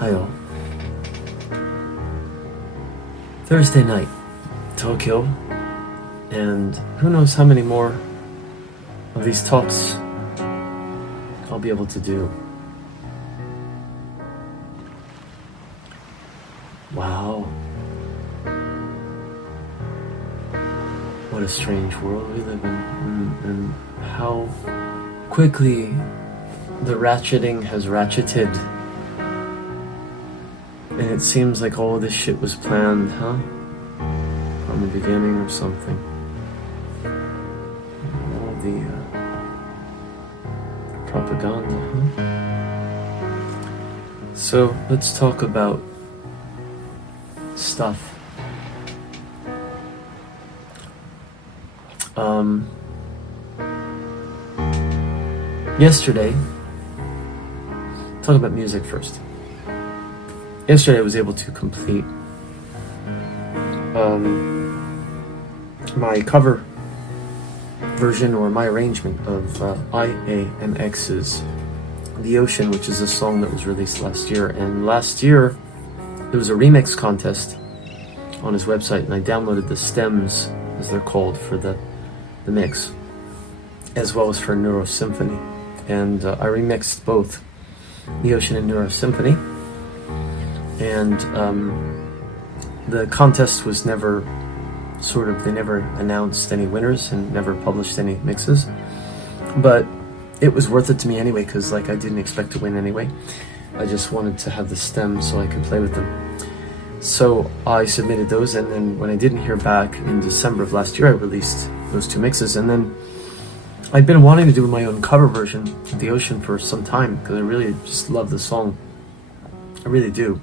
Hi all. Thursday night, Tokyo, and who knows how many more of these talks I'll be able to do. Wow. What a strange world we live in, and how quickly the ratcheting has ratcheted. And it seems like all this shit was planned, huh? From the beginning or something. All the propaganda, huh? So let's talk about stuff. Yesterday, talk about music first. Yesterday I was able to complete my cover version, or my arrangement of IAMX's The Ocean, which is a song that was released last year. And last year there was a remix contest on his website, and I downloaded the stems, as they're called, for the mix, as well as for Neuro Symphony. And I remixed both The Ocean and Neuro Symphony. And the contest was never they never announced any winners and never published any mixes. But it was worth it to me anyway, because I didn't expect to win anyway. I just wanted to have the stems so I could play with them. So I submitted those, and then when I didn't hear back in December of last year, I released those two mixes. And then I'd been wanting to do my own cover version of The Ocean for some time, because I really just love the song. I really do.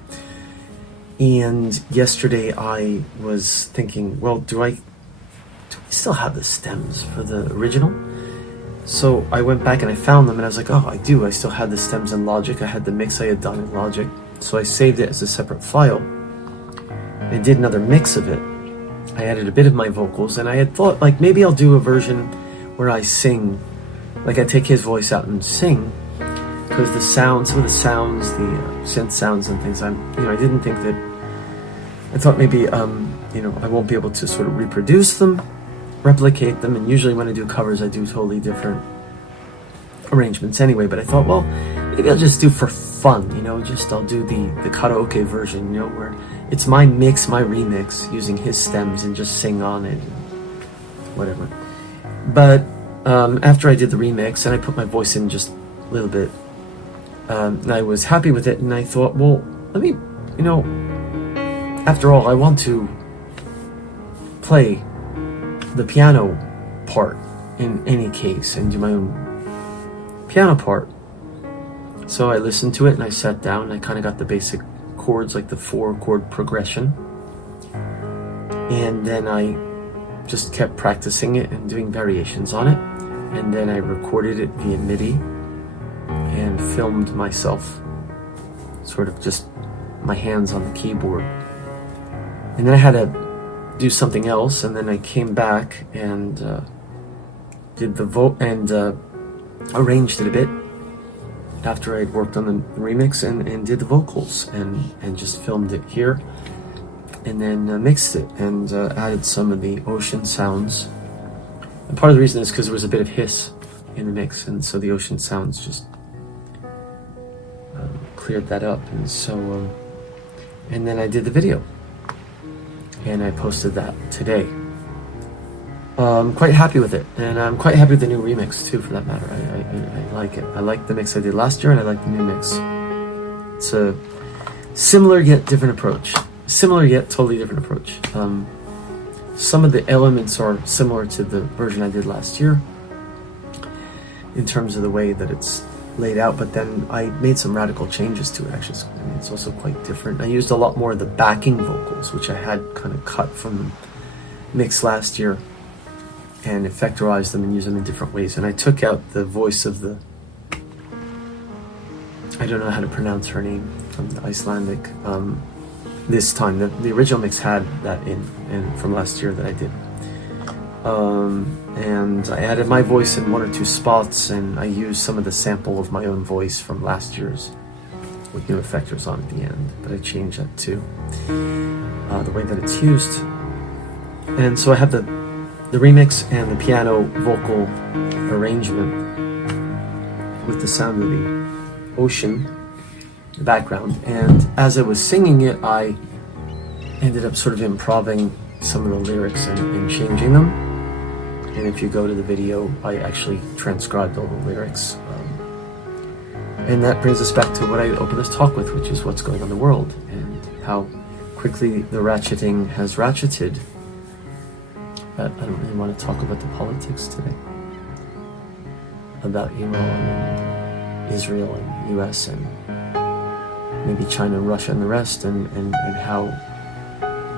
And yesterday I was thinking, well, do I still have the stems for the original? So I went back and I found them, and I was like, oh, I do. I still had the stems in Logic. I had the mix I had done in Logic. So I saved it as a separate file. I did another mix of it. I added a bit of my vocals, and I had thought, maybe I'll do a version where I sing. I take his voice out and sing, because the sounds, some of the sounds, the synth sounds and things, I didn't think that, I thought maybe, I won't be able to sort of reproduce them, replicate them, and usually when I do covers, I do totally different arrangements anyway, but I thought, well, maybe I'll just do for fun, I'll do the karaoke version, where it's my mix, my remix, using his stems, and just sing on it, whatever. But after I did the remix, and I put my voice in just a little bit, and I was happy with it, and I thought, well, let me, after all, I want to play the piano part in any case, and do my own piano part. So I listened to it, and I sat down, and I kind of got the basic chords, the 4-chord progression, and then I just kept practicing it and doing variations on it, and then I recorded it via MIDI and filmed myself, sort of just my hands on the keyboard. And then I had to do something else, and then I came back and did the arranged it a bit after I'd worked on the remix, and did the vocals, and just filmed it here, and then mixed it, and added some of the ocean sounds. And part of the reason is because there was a bit of hiss in the mix, and so the ocean sounds just cleared that up. And so and then I did the video, and I posted that today. I'm quite happy with it, and I'm quite happy with the new remix too, for that matter. I like it. I like the mix I did last year, and I like the new mix. It's a similar yet different approach. Similar yet totally different approach. Some of the elements are similar to the version I did last year in terms of the way that it's laid out, but then I made some radical changes to it, actually. It's also quite different. I used a lot more of the backing vocals, which I had kind of cut from the mix last year, and effectorized them and used them in different ways. And I took out the voice of the, I don't know how to pronounce her name, from the Icelandic, this time. The original mix had that in from last year that I did. And I added my voice in one or two spots, and I used some of the sample of my own voice from last year's with new effectors on at the end, but I changed that to the way that it's used. And so I have the remix and the piano vocal arrangement with the sound of the ocean, the background. And as I was singing it, I ended up sort of improving some of the lyrics and changing them. And if you go to the video, I actually transcribed all the lyrics. And that brings us back to what I opened this talk with, which is what's going on in the world and how quickly the ratcheting has ratcheted. But I don't really want to talk about the politics today. About Iran and Israel and US and maybe China and Russia and the rest, and how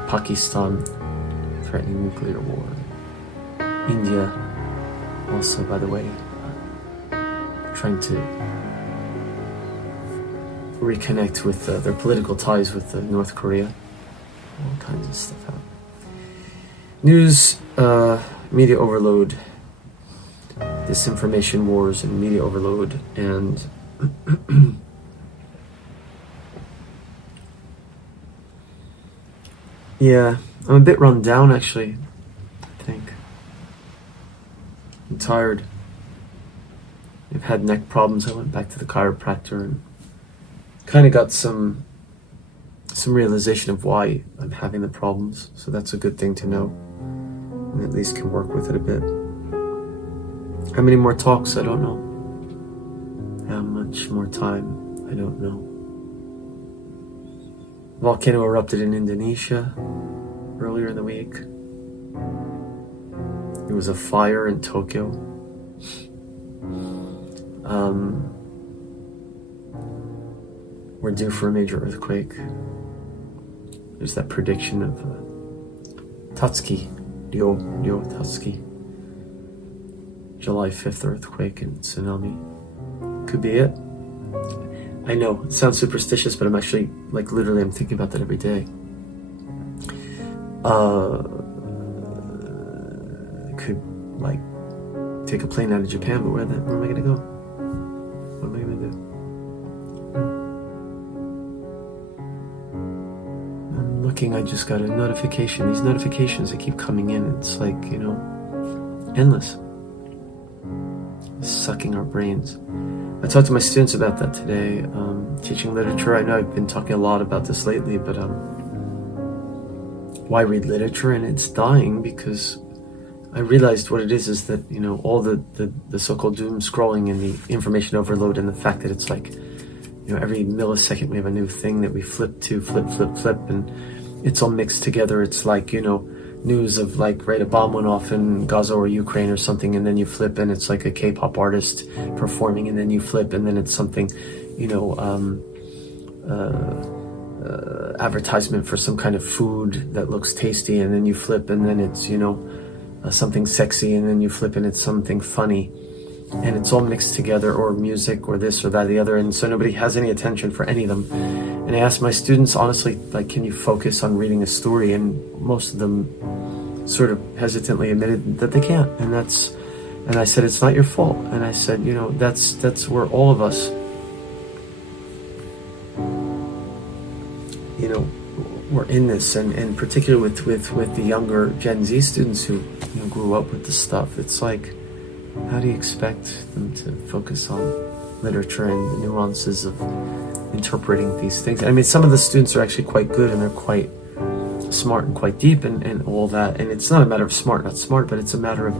Pakistan threatening nuclear war. India also, by the way, trying to reconnect with their political ties with North Korea. All kinds of stuff happening. News, media overload, disinformation wars and media overload, and yeah, I'm a bit run down actually, I think. I'm tired. I've had neck problems. I went back to the chiropractor and kind of got some realization of why I'm having the problems. So that's a good thing to know, and at least can work with it a bit. How many more talks? I don't know. How much more time? I don't know. Volcano erupted in Indonesia earlier in the week. There was a fire in Tokyo. We're due for a major earthquake. There's that prediction of Lowe Tatsuki, July 5th earthquake and tsunami. Could be it. I know, it sounds superstitious, but I'm actually, like, literally I'm thinking about that every day. I could, like, take a plane out of Japan, but where am I gonna go? What am I gonna do? I'm looking, I just got a notification. These notifications that keep coming in, it's like, you know, endless. Sucking our brains. I talked to my students about that today, teaching literature. I know I've been talking a lot about this lately, but why read literature? And it's dying because I realized what it is that, you know, all the so-called doom scrolling and the information overload and the fact that it's like, you know, every millisecond we have a new thing that we flip, and it's all mixed together. It's like, you know, news of like, right, a bomb went off in Gaza or Ukraine or something, and then you flip and it's like a K-pop artist performing, and then you flip and then it's something, you know, advertisement for some kind of food that looks tasty, and then you flip and then it's, you know, something sexy, and then you flip and it's something funny, and it's all mixed together, or music or this or that or the other, and so nobody has any attention for any of them. And I asked my students honestly, like, can you focus on reading a story? And most of them sort of hesitantly admitted that they can't. And I said, it's not your fault. And I said, you know, that's where all of us, you know, we're in this, and particularly with the younger Gen Z students who, you know, grew up with this stuff. It's like, how do you expect them to focus on literature and the nuances of interpreting these things? I mean, some of the students are actually quite good, and they're quite smart and quite deep and all that. And it's not a matter of smart, not smart, but it's a matter of,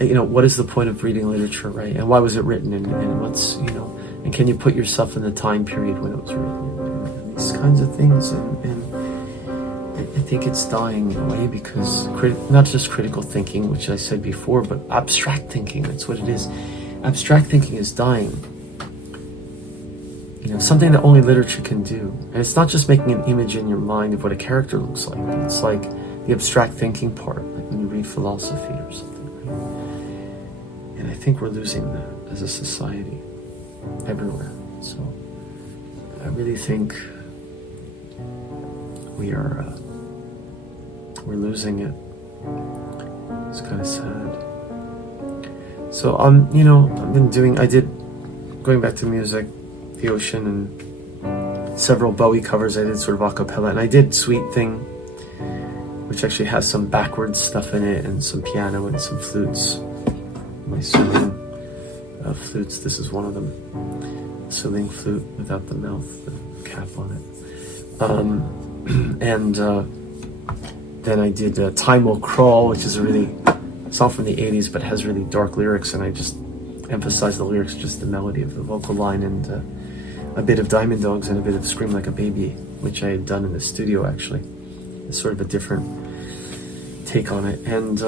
you know, what is the point of reading literature, right? And why was it written? And what's, you know, and can you put yourself in the time period when it was written? And these kinds of things. And I think it's dying away because not just critical thinking, which I said before, but abstract thinking. That's what it is. Abstract thinking is dying. You know, something that only literature can do. And it's not just making an image in your mind of what a character looks like, but it's like the abstract thinking part, like when you read philosophy or something, right? And I think we're losing that as a society everywhere. So I really think we're losing it. It's kind of sad. So you know, going back to music, the ocean and several Bowie covers. I did sort of a cappella, and I did Sweet Thing, which actually has some backwards stuff in it and some piano and some flutes. My soothing flutes, this is one of them. Soothing flute without the mouth, the cap on it. Then I did Time Will Crawl, which is a really song from the 80s but has really dark lyrics, and I just emphasize the lyrics, just the melody of the vocal line, and a bit of Diamond Dogs and a bit of Scream Like a Baby, which I had done in the studio actually. It's sort of a different take on it. And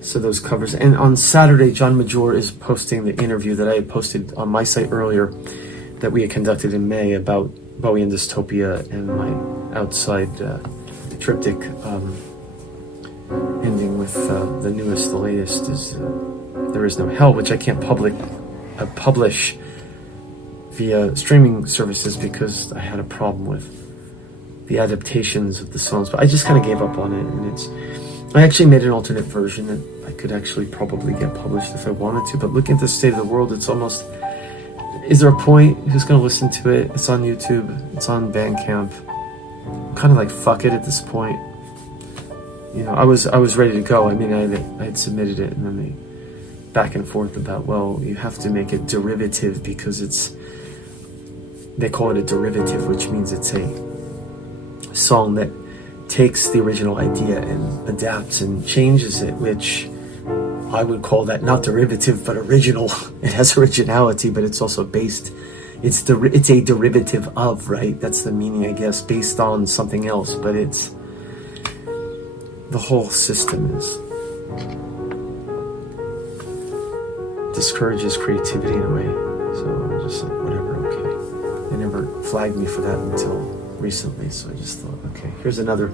so those covers. And on Saturday, John Major is posting the interview that I had posted on my site earlier that we had conducted in May about Bowie and Dystopia, and my outside triptych ending with the newest, the latest is There Is No Hell, which I can't publish via streaming services because I had a problem with the adaptations of the songs, but I just kind of gave up on it. And I actually made an alternate version that I could actually probably get published if I wanted to, but looking at the state of the world, it's almost, is there a point? Who's going to listen to it? It's on YouTube, it's on Bandcamp. I'm kind of like, fuck it at this point. You know, I was ready to go. I mean, I had submitted it, and then they back and forth about, well, you have to make it derivative because they call it a derivative, which means it's a song that takes the original idea and adapts and changes it, which I would call that not derivative but original. It has originality, but it's also based, it's a derivative of, right? That's the meaning, I guess, based on something else, but it's, the whole system discourages creativity in a way. So I'm just like, whatever, okay. They never flagged me for that until recently, so I just thought, okay, here's another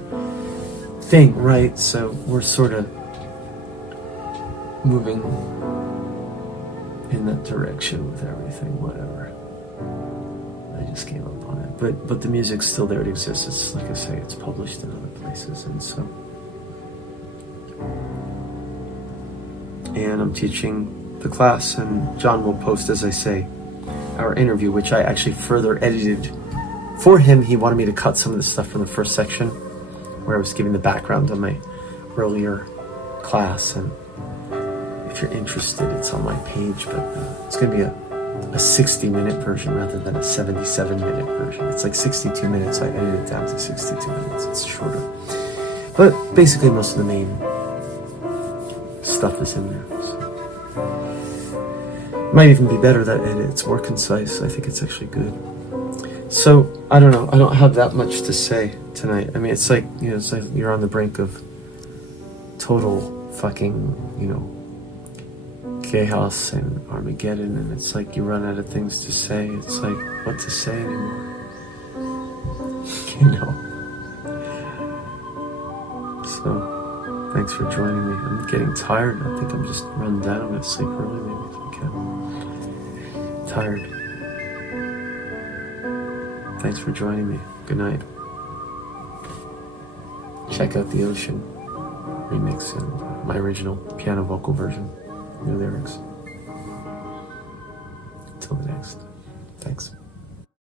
thing, right? So we're sort of moving in that direction with everything, whatever. I just gave up on it. But the music's still there, it exists. It's like I say, it's published in other places, and so. And I'm teaching the class, and John will post, as I say, our interview, which I actually further edited for him. He wanted me to cut some of the stuff from the first section where I was giving the background on my earlier class, and if you're interested, it's on my page, but it's going to be a 60-minute version rather than a 77-minute version. It's like 62 minutes. I edited it down to 62 minutes. It's shorter. But basically most of the main stuff is in there. So. Might even be better, that edit. It's more concise. I think it's actually good. So, I don't know. I don't have that much to say tonight. I mean, it's like, you know, it's like you're on the brink of total fucking, you know, chaos and Armageddon, and it's like you run out of things to say. It's like, what to say anymore? You know? So, thanks for joining me. I'm getting tired. I think I'm just run down. I'm going to sleep early maybe if I can. Tired. Thanks for joining me. Good night. Check out The Ocean remix and my original piano vocal version. New lyrics. Till the next. Thanks.